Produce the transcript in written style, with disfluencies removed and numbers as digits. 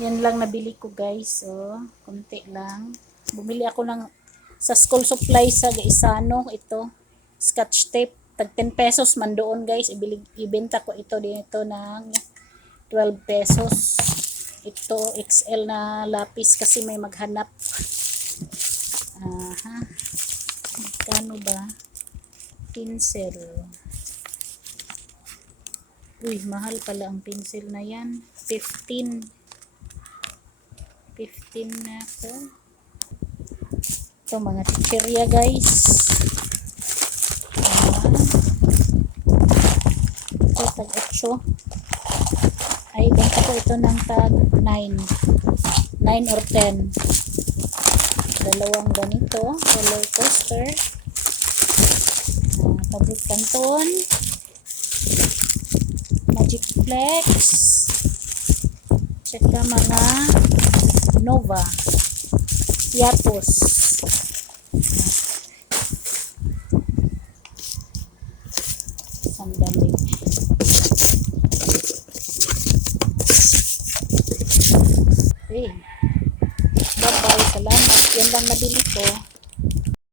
Yan lang nabili ko guys. So, konti lang. Bumili ako ng sa school supplies sa Gaisano. Ito, scotch tape. Tag 10 pesos man doon guys. Ibenta ko ito dito ng 12 pesos. Ito, XL na lapis kasi may maghanap. Aha. Magkano ba? Pinsel. Uy, mahal pala ang pencil na yan. 15 na ako. Ito, mga chichirya guys. Ito, tag 8. Ay, benta ko ito ng tag 9. 9 or 10. Dalawang ganito. Roller coaster. Fabric Canton. Magic Flex. Tsaka mga Nova. Yapos. Sandali. Okay. Bye-bye. Salamat. Yan lang nabili ko.